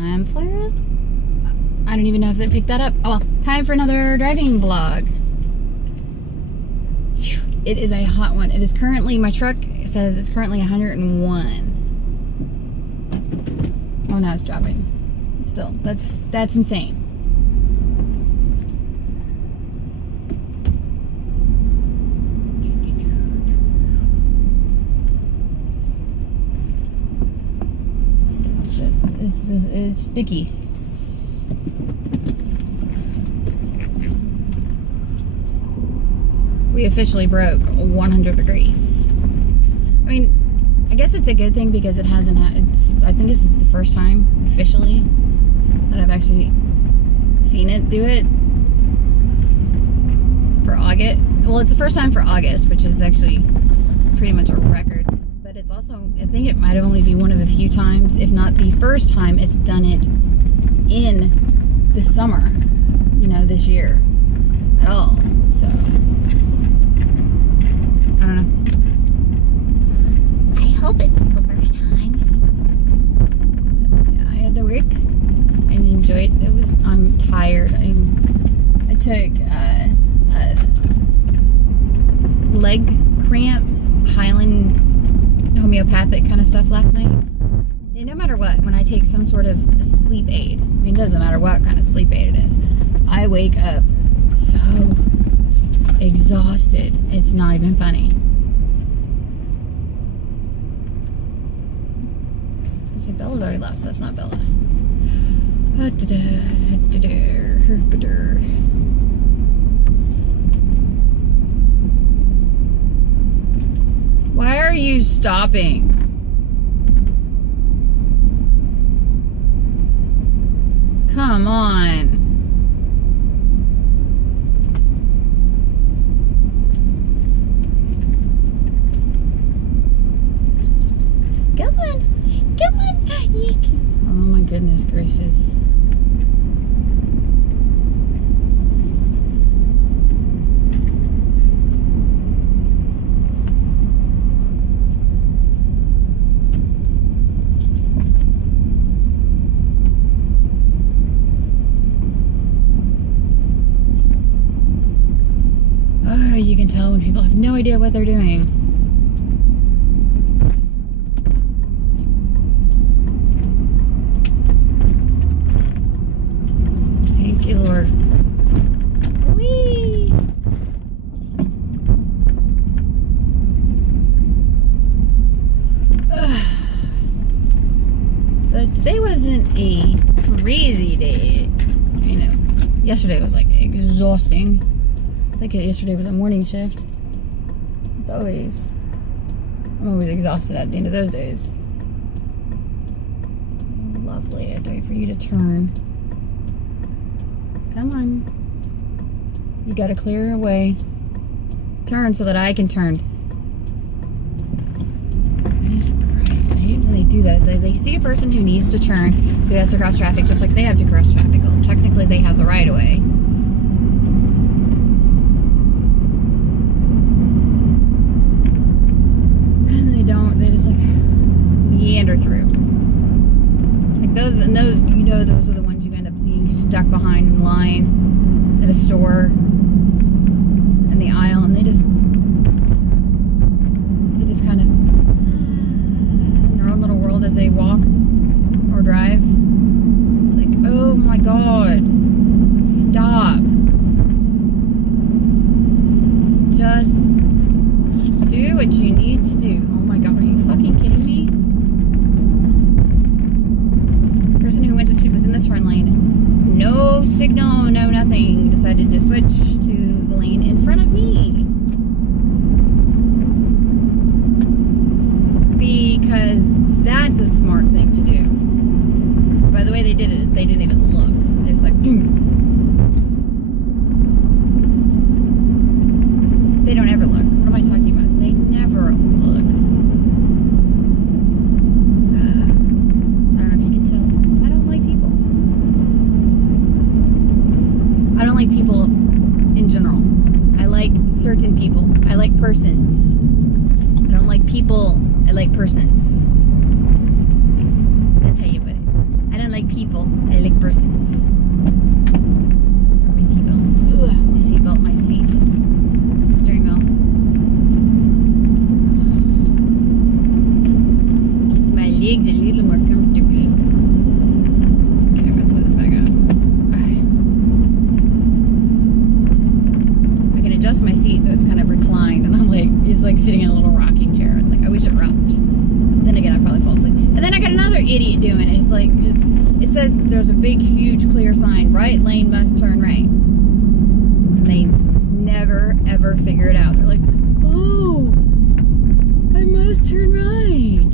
time for... I don't even know if they picked that up. Oh, well, time for another driving vlog. It is a hot one. It is currently, my truck says it's currently 101. Oh, now it's dropping. Still, that's insane. It's sticky. We officially broke 100 degrees. I mean, I guess it's a good thing because it hasn't I think this is the first time officially that I've actually seen it do it for August. Well, it's the first time for August, which is actually pretty much a record. But it's also, I think it might have only been one of a few times, if not the first time it's done it in the summer, you know, this year at all. So, I don't know. I hope it's the first time. Yeah, I had to work and enjoyed it. I'm tired. I took leg cramps, Highland homeopathic kind of stuff last night. And no matter what, when I take some sort of sleep aid, I mean, it doesn't matter what kind of sleep aid it is, I wake up so exhausted. It's not even funny. I was gonna say Bella's already left, so that's not Bella. Why are you stopping? Come on. Come on. Come on. Oh my goodness gracious. You can tell when people have no idea what they're doing. Thank you, Lord. Whee! So today wasn't a crazy day. You know, yesterday was like exhausting. I think yesterday was a morning shift. I'm always exhausted at the end of those days. Lovely. I'd wait for you to turn. Come on. You gotta clear away. Turn so that I can turn. Jesus Christ. I hate when they do that. They see a person who needs to turn, who has to cross traffic, just like they have to cross traffic. Well, technically, they have the right of way. They just like meander through. Like those, you know, those are the ones you end up being stuck behind in line at a store in the aisle, and they just kind of in their own little world as they walk or drive. It's like, oh my God, stop. Just do what you need to do. Oh my God, are you fucking kidding me? The person who was in the turn lane, no signal, no nothing, decided to switch to the lane in front of me. Because that's a smart thing to do. By the way they did it, they didn't even look. They just like, boom. They don't ever look. What am I talking about? They never look. I don't know if you can tell. I don't like people. I don't like people in general. I like certain people. I like persons. I don't like people. I like persons. That's how you put it. I don't like people. people. I like persons. My seatbelt. Ugh, my seatbelt, my seat. Steering wheel. Get my legs a little more comfortable. Okay, I'm gonna put this back out. Alright. I can adjust my seat so it's kind of reclined, and I'm like, it's like sitting in a little rocking chair. It's like, I wish it rocked. Then again, I'd probably fall asleep. And then I got another idiot doing it. It's like, it says there's a big, huge, clear sign, right lane must turn right. And they never, ever figure it out. They're like, oh, I must turn right.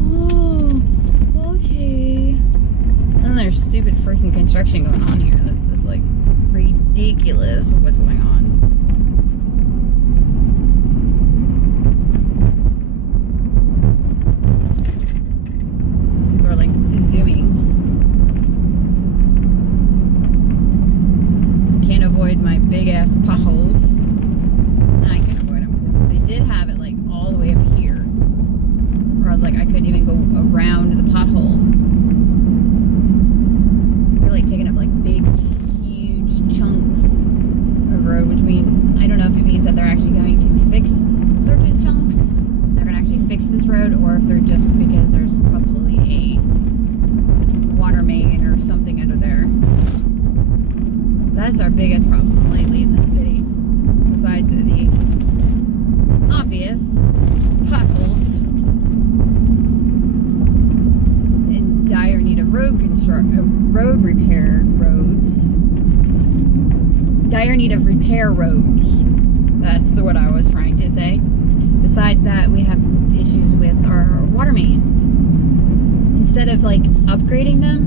Oh, okay. And then there's stupid freaking construction going on here. That's just like ridiculous what's going on. Zooming. I can't avoid my big ass potholes. Now I can't avoid them because they did have it like all the way up here, where I was like, I couldn't even go around the pothole. They're like taking up like big, huge chunks of road, which means I don't know if it means that they're actually going to fix certain chunks. They're going to actually fix this road, or if they're just because there's probably a water main or something under there. That's our biggest problem lately in the city, besides the obvious potholes in dire need of road repair roads. Dire need of repair roads. That's what I was trying to say. Besides that, we have issues with our water mains. Instead of like upgrading them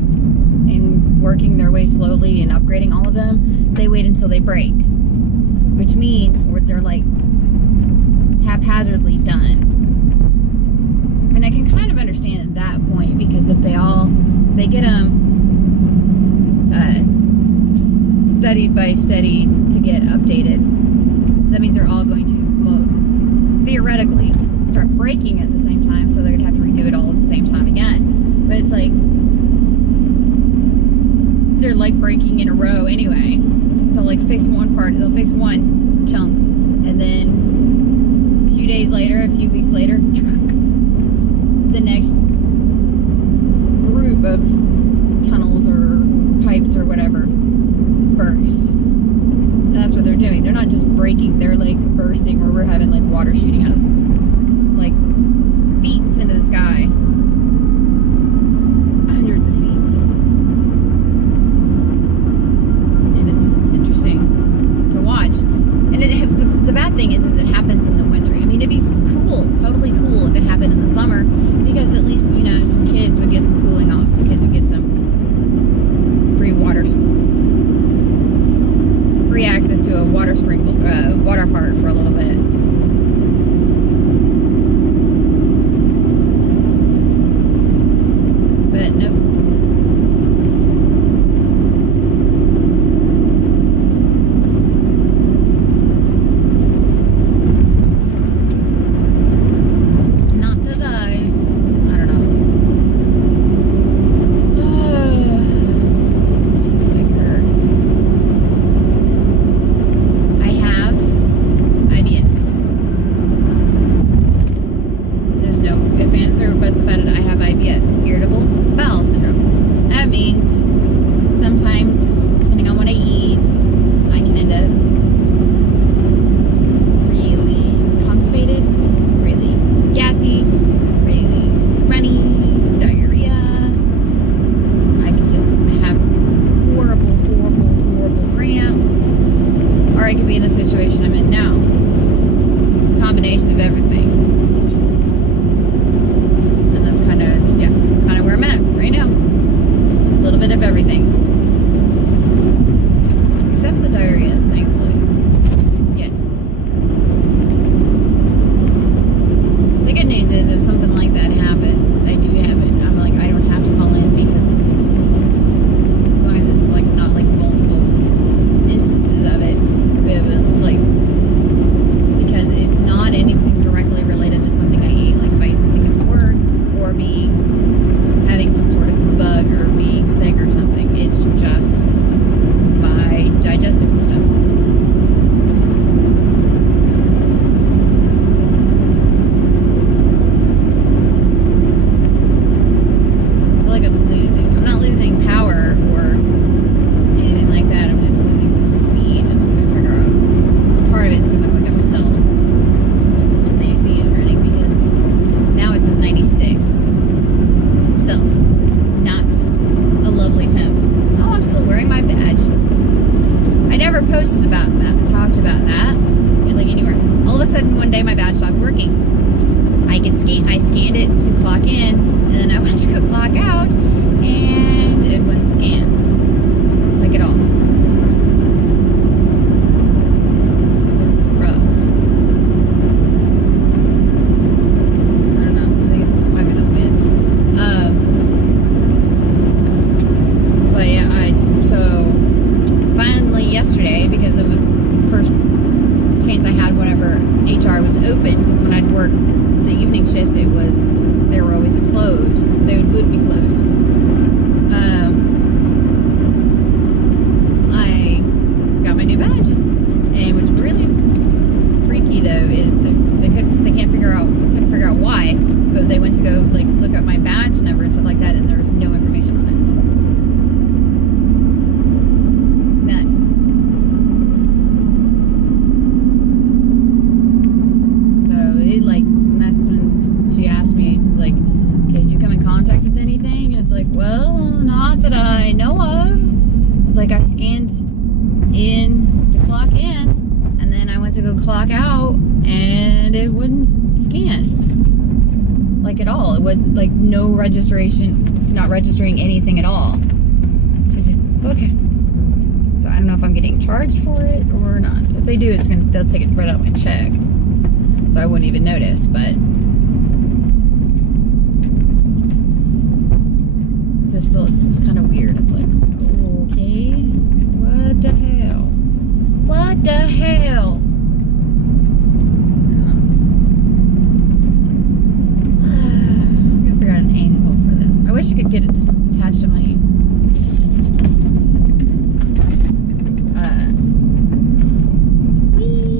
and working their way slowly and upgrading all of them, they wait until they break, which means they're like haphazardly done. And I can kind of understand at that point, because if they get them studied by steady to get updated, that means they're all going to, well, theoretically start breaking at the same time, so they're gonna have to redo it all at the same time again. But it's like, they're like breaking in a row anyway. They'll like fix one part, they'll fix one chunk, and then a few days later, a few weeks later, the next group of tunnels or pipes or whatever burst. And that's what they're doing. They're not just breaking, they're like bursting, where we're having like water shooting out of like feet into the sky. Hundreds of feet. And it's interesting to watch. And the bad thing is it happens in the winter. I mean, it'd be cool, totally cool if it happened in the summer, because at least, you know, some kids would get some cooling off. Some kids would get some free water, free access to a water park for a little bit. posted about that, talked about that, like anywhere. All of a sudden, one day my badge stopped working. I scanned it to clock in, and then I went to go clock out, and it wouldn't scan, like at all. This is rough. I don't know. I think it might be the wind. But yeah, so finally yesterday, because it was the first chance I had whenever HR was open, because when I'd work the evening shifts, they were always closed. They would be closed. I got my new badge, and what's really freaky though is they couldn't figure out why, but they went to go like look up my badge number and stuff like that, and there was no information on it. None. So it like. She asked me, she's like, okay, did you come in contact with anything? And it's like, well, not that I know of. It's like I scanned in to clock in, and then I went to go clock out, and it wouldn't scan. Like at all. It would, like, no registration, not registering anything at all. She's like, okay. So I don't know if I'm getting charged for it or not. If they do, they'll take it right out of my check. So I wouldn't even notice, but it's just kind of weird. It's like, okay, what the hell? What the hell? I gotta figure out an angle for this. I wish I could get it just attached to my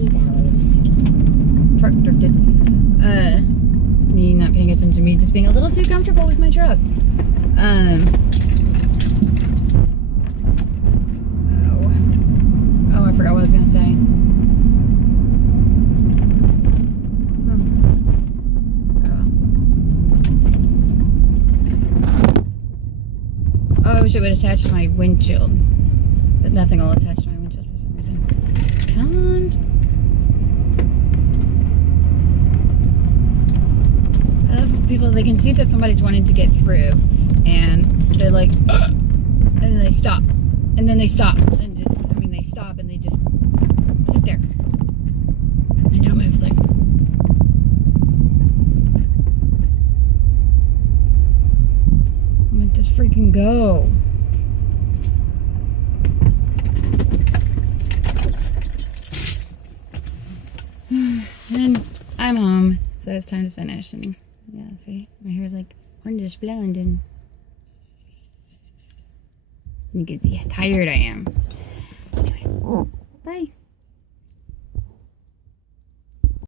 that was truck drifted. Me not paying attention to me just being a little too comfortable with my truck. Oh, I forgot what I was gonna say. Oh, I wish it would attach to my windshield, but nothing will attach to my windshield for some reason. Come on. I love people, they can see that somebody's wanting to get through, and they're like, and then they stop, and then they stop, and they stop, and they just sit there and don't move. Like, I'm like, just freaking go. And I'm home, so it's time to finish. And yeah, see, my hair's like orangish blonde, and you can see how tired I am. Anyway, bye.